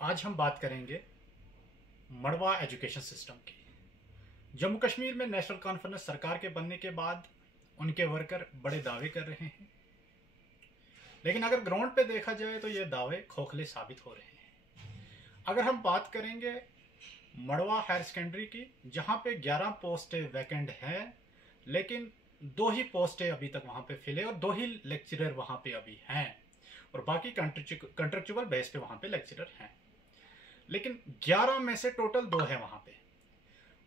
आज हम बात करेंगे मड़वा एजुकेशन सिस्टम की। जम्मू कश्मीर में नेशनल कॉन्फ्रेंस सरकार के बनने के बाद उनके वर्कर बड़े दावे कर रहे हैं, लेकिन अगर ग्राउंड पे देखा जाए तो ये दावे खोखले साबित हो रहे हैं। अगर हम बात करेंगे मड़वा हायर सेकेंडरी की, जहाँ पे 11 पोस्टें वैकेंट हैं, लेकिन 2 ही पोस्टें अभी तक वहाँ पे फिले और 2 ही लेक्चरर वहाँ पे अभी हैं और बाकी कंट्रेक्चुअल बेस पे वहाँ पे लेक्चरर हैं, लेकिन 11 में से टोटल 2 है वहाँ पे।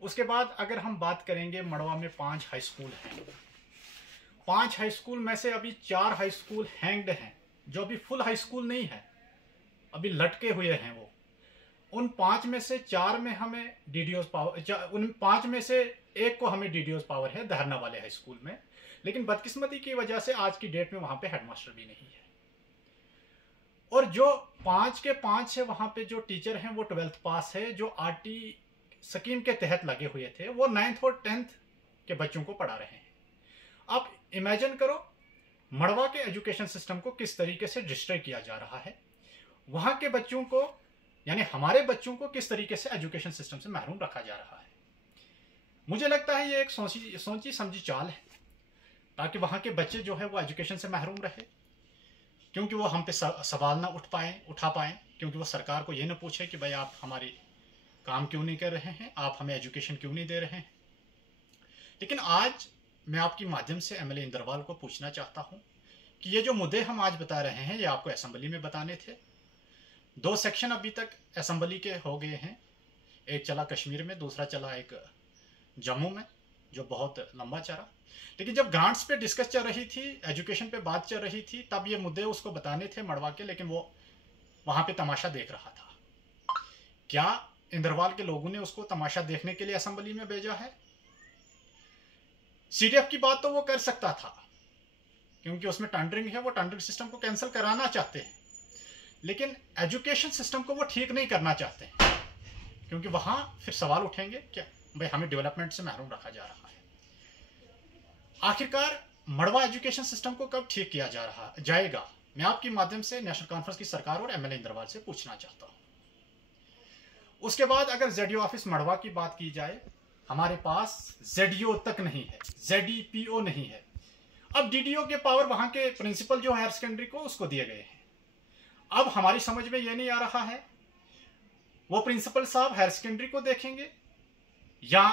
उसके बाद अगर हम बात करेंगे मड़वा में 5 हाई स्कूल हैं। 5 हाई स्कूल में से अभी 4 हाई स्कूल हैंग्ड हैं, जो अभी फुल हाई स्कूल नहीं है, अभी लटके हुए हैं वो। उन 5 में से 4 में हमें डीडीओस पावर, उन 5 में से 1 को हमें डीडीओस पावर है धरना वाले हाई स्कूल में, लेकिन बदकिस्मती की वजह से आज की डेट में वहाँ पे हेडमास्टर भी नहीं है। और जो 5 के 5 है वहाँ पे जो टीचर हैं वो 12th पास है, जो आरटी स्कीम के तहत लगे हुए थे, वो 9th और 10th के बच्चों को पढ़ा रहे हैं। आप इमेजिन करो मड़वा के एजुकेशन सिस्टम को किस तरीके से डिस्ट्रॉय किया जा रहा है, वहाँ के बच्चों को यानी हमारे बच्चों को किस तरीके से एजुकेशन सिस्टम से महरूम रखा जा रहा है। मुझे लगता है ये एक सोची समझी चाल है, ताकि वहाँ के बच्चे जो है वो एजुकेशन से महरूम रहे, क्योंकि वो हम पे सवाल ना उठा पाएँ, क्योंकि वो सरकार को ये ना पूछे कि भाई आप हमारे काम क्यों नहीं कर रहे हैं, आप हमें एजुकेशन क्यों नहीं दे रहे हैं। लेकिन आज मैं आपके माध्यम से एमएलए इंद्रवाल को पूछना चाहता हूँ कि ये जो मुद्दे हम आज बता रहे हैं ये आपको असेंबली में बताने थे। 2 सेक्शन अभी तक असेंबली के हो गए हैं, एक चला कश्मीर में, दूसरा चला एक जम्मू में, जो बहुत लंबा चला। लेकिन जब ग्रांट्स पे डिस्कस चल रही थी, एजुकेशन पे बात चल रही थी, तब ये मुद्दे उसको बताने थे मड़वा के, लेकिन वो वहाँ पे तमाशा देख रहा था। क्या इंद्रवाल के लोगों ने उसको तमाशा देखने के लिए असेंबली में भेजा है? सीडीएफ की बात तो वो कर सकता था, क्योंकि उसमें टेंडरिंग है, वो टेंडरिंग सिस्टम को कैंसिल कराना चाहते हैं, लेकिन एजुकेशन सिस्टम को वो ठीक नहीं करना चाहते हैं, क्योंकि वहां फिर सवाल उठेंगे क्या भाई हमें डेवलपमेंट से महरूम रखा जा रहा है। आखिरकार मड़वा एजुकेशन सिस्टम को कब ठीक किया जाएगा, मैं आपके माध्यम से नेशनल कॉन्फ्रेंस की सरकार और एमएलए इंद्रवाल से पूछना चाहता हूं। उसके बाद अगर जेडीओ ऑफिस मड़वा की बात की जाए, हमारे पास जेडीओ तक नहीं है, जेडीपीओ नहीं है। अब डीडीओ के पावर वहां के प्रिंसिपल जो हायर सेकेंडरी को उसको दिए गए हैं। अब हमारी समझ में यह नहीं आ रहा है वो प्रिंसिपल साहब हायर सेकेंडरी को देखेंगे या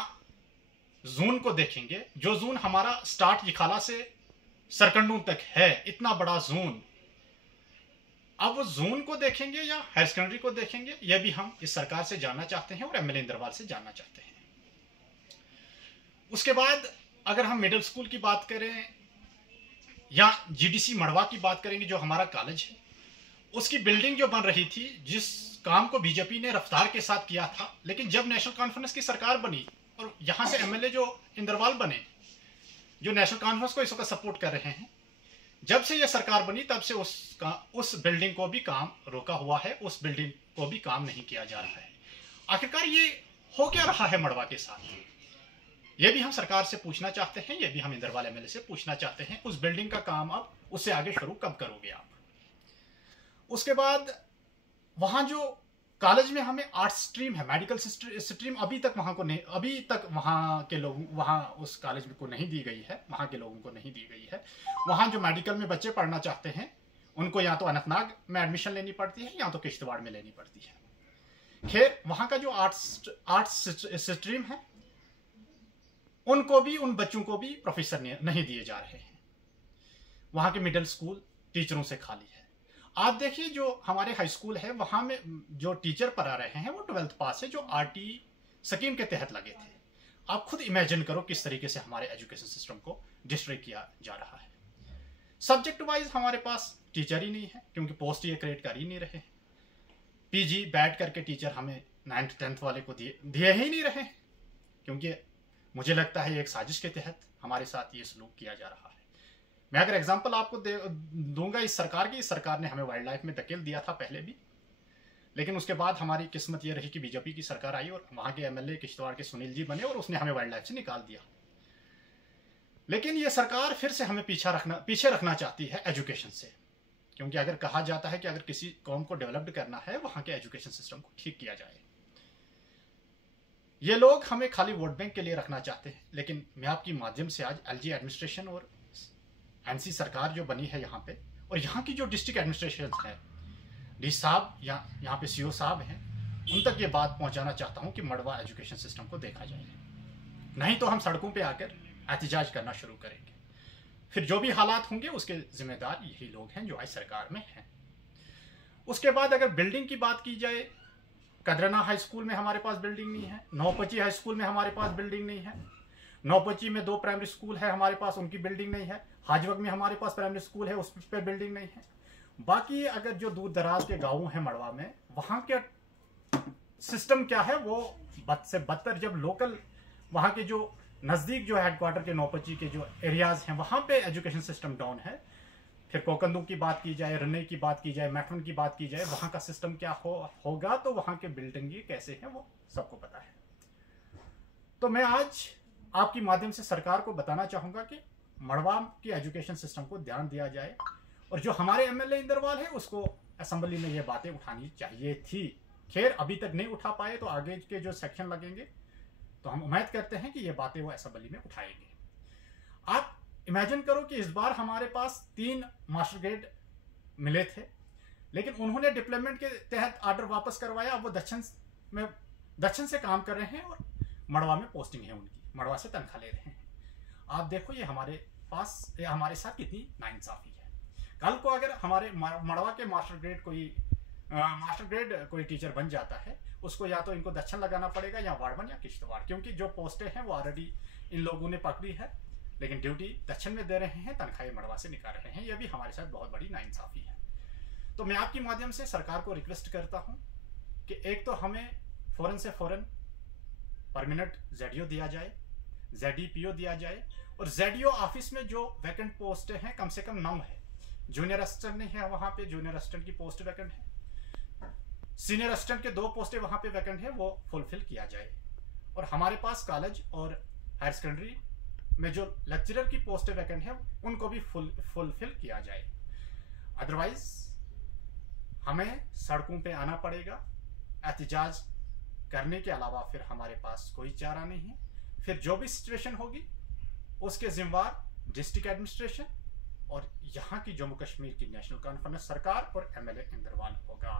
जून को देखेंगे, जो जून हमारा स्टार्ट यखाला से सरकंडू तक है, इतना बड़ा जून। अब वो जून को देखेंगे या हायर सेकेंडरी को देखेंगे, यह भी हम इस सरकार से जानना चाहते हैं और एमएलए इंद्रवाल से जानना चाहते हैं। उसके बाद अगर हम मिडिल स्कूल की बात करें या जीडीसी मड़वा की बात करेंगे, जो हमारा कॉलेज है, उसकी बिल्डिंग जो बन रही थी, जिस काम को बीजेपी ने रफ्तार के साथ किया था, लेकिन जब नेशनल कॉन्फ्रेंस की सरकार बनी और यहां से एमएलए जो इंद्रवाल बने, जो नेशनल कॉन्फ्रेंस को इस वक्त सपोर्ट कर रहे हैं, जब से यह सरकार बनी तब से उस बिल्डिंग को भी काम रोका हुआ है, उस बिल्डिंग को भी काम नहीं किया जा रहा है। आखिरकार ये हो क्या रहा है मड़वा के साथ, ये भी हम सरकार से पूछना चाहते हैं, ये भी हम इंद्रवाल एमएलए से पूछना चाहते हैं। उस बिल्डिंग का काम अब उससे आगे शुरू कब करोगे आप? उसके बाद वहां जो कॉलेज में हमें आर्ट्स स्ट्रीम है, मेडिकल स्ट्रीम अभी तक वहां के लोगों, वहां उस कॉलेज में को नहीं दी गई है, वहां के लोगों को नहीं दी गई है। वहां जो मेडिकल में बच्चे पढ़ना चाहते हैं उनको या तो अनंतनाग में एडमिशन लेनी पड़ती है या तो किश्तवाड़ में लेनी पड़ती है। खैर, वहां का जो आर्ट्स स्ट्रीम है उनको भी, उन बच्चों को भी प्रोफेसर नहीं दिए जा रहे हैं। वहां के मिडिल स्कूल टीचरों से खाली है। आप देखिए जो हमारे हाई स्कूल है वहां में जो टीचर पढ़ा रहे हैं वो 12th पास है, जो आरटी स्कीम के तहत लगे थे। आप खुद इमेजिन करो किस तरीके से हमारे एजुकेशन सिस्टम को डिस्ट्रॉय किया जा रहा है। सब्जेक्ट वाइज हमारे पास टीचर ही नहीं है, क्योंकि पोस्ट ये क्रिएट कर ही नहीं रहे। पीजी बैठ करके टीचर हमें 9th 10th वाले को दिए ही नहीं रहे, क्योंकि मुझे लगता है एक साजिश के तहत हमारे साथ ये सलूक किया जा रहा है। मैं अगर एग्जांपल आपको दूंगा इस सरकार ने हमें वाइल्ड लाइफ में धकेल दिया था पहले भी, लेकिन उसके बाद हमारी किस्मत ये रही कि बीजेपी की सरकार आई और वहां के एमएलए किश्तवाड़ के सुनील जी बने और उसने हमें वाइल्ड लाइफ से निकाल दिया। लेकिन ये सरकार फिर से हमें पीछे रखना चाहती है एजुकेशन से, क्योंकि अगर कहा जाता है कि अगर किसी कौम को डेवलप्ड करना है, वहाँ के एजुकेशन सिस्टम को ठीक किया जाए। ये लोग हमें खाली वोट बैंक के लिए रखना चाहते हैं, लेकिन मैं आपकी माध्यम से आज एलजी एडमिनिस्ट्रेशन और एनसी सरकार जो बनी है यहाँ पे, और यहाँ की जो डिस्ट्रिक्ट एडमिनिस्ट्रेशन है, डी साहब यहाँ पे सीओ साहब हैं, उन तक ये बात पहुँचाना चाहता हूँ कि मड़वा एजुकेशन सिस्टम को देखा जाए, नहीं तो हम सड़कों पे आकर एहतजाज करना शुरू करेंगे। फिर जो भी हालात होंगे उसके जिम्मेदार यही लोग हैं जो आज सरकार में हैं। उसके बाद अगर बिल्डिंग की बात की जाए, कदरना हाई स्कूल में हमारे पास बिल्डिंग नहीं है, नौपची हाई स्कूल में हमारे पास बिल्डिंग नहीं है, नौपची में 2 प्राइमरी स्कूल है हमारे पास, उनकी बिल्डिंग नहीं है, हाजवग में हमारे पास प्राइमरी स्कूल है, उस पर बिल्डिंग नहीं है। बाकी अगर जो दूर दराज के गाँव हैं मड़वा में, वहाँ के सिस्टम क्या है, वो बद से बदतर। जब लोकल वहाँ के जो नज़दीक जो हेडक्वार्टर के नौपची के जो एरियाज़ हैं, वहाँ पे एजुकेशन सिस्टम डाउन है। फिर कोकंदू की बात की जाए, रन्ने की बात की जाए, मैथन की बात की जाए, वहाँ का सिस्टम क्या होगा, तो वहाँ के बिल्डिंग कैसे हैं वो सबको पता है। तो मैं आज आपकी माध्यम से सरकार को बताना चाहूँगा कि मड़वा की एजुकेशन सिस्टम को ध्यान दिया जाए, और जो हमारे एमएलए इंदरवाल है उसको असेंबली में ये बातें उठानी चाहिए थी। खैर अभी तक नहीं उठा पाए, तो आगे के जो सेक्शन लगेंगे तो हम उम्मीद करते हैं कि ये बातें वो असेंबली में उठाएंगे। आप इमेजिन करो कि इस बार हमारे पास 3 मास्टर ग्रेड मिले थे, लेकिन उन्होंने डिप्लॉयमेंट के तहत ऑर्डर वापस करवाया। अब वो दक्षिण से काम कर रहे हैं और मड़वा में पोस्टिंग है उनकी, मड़वा से तनख्वाह ले रहे हैं। आप देखो ये हमारे साथ कितनी नाइंसाफी है। कल को अगर हमारे मड़वा के मास्टर ग्रेड कोई टीचर बन जाता है, उसको या तो इनको दक्षिण लगाना पड़ेगा या वार्डमन या किश्तवाड़, क्योंकि जो पोस्टें हैं वो ऑलरेडी इन लोगों ने पकड़ी है, लेकिन ड्यूटी दक्षिण में दे रहे हैं, तनख्वाहें मड़वा से निकाल रहे हैं। यह भी हमारे साथ बहुत बड़ी नाइंसाफी है। तो मैं आपकी माध्यम से सरकार को रिक्वेस्ट करता हूं कि एक तो हमें फौरन से फौरन परमानेंट जेडीओ दिया जाए, जेडीपीओ दिया जाए, और जेडीओ ऑफिस में जो वैकेंट पोस्ट हैं कम से कम 9 है। जूनियर असिस्टेंट नहीं है वहां पे, जूनियर असिस्टेंट की पोस्ट वैकेंट है, सीनियर असिस्टेंट के 2 पोस्टें वहां पे वैकेंट है, वो फुलफिल किया जाए। और हमारे पास कॉलेज और हायर सेकेंडरी में जो लेक्चरर की पोस्टें वैकेंट है उनको भी फुलफिल किया जाए। अदरवाइज हमें सड़कों पे आना पड़ेगा। एहतजाज करने के अलावा फिर हमारे पास कोई चारा नहीं है। फिर जो भी सिचुएशन होगी उसके जिम्मेवार डिस्ट्रिक्ट एडमिनिस्ट्रेशन और यहाँ की जम्मू कश्मीर की नेशनल कॉन्फ्रेंस सरकार और एमएलए इंदरवाल होगा।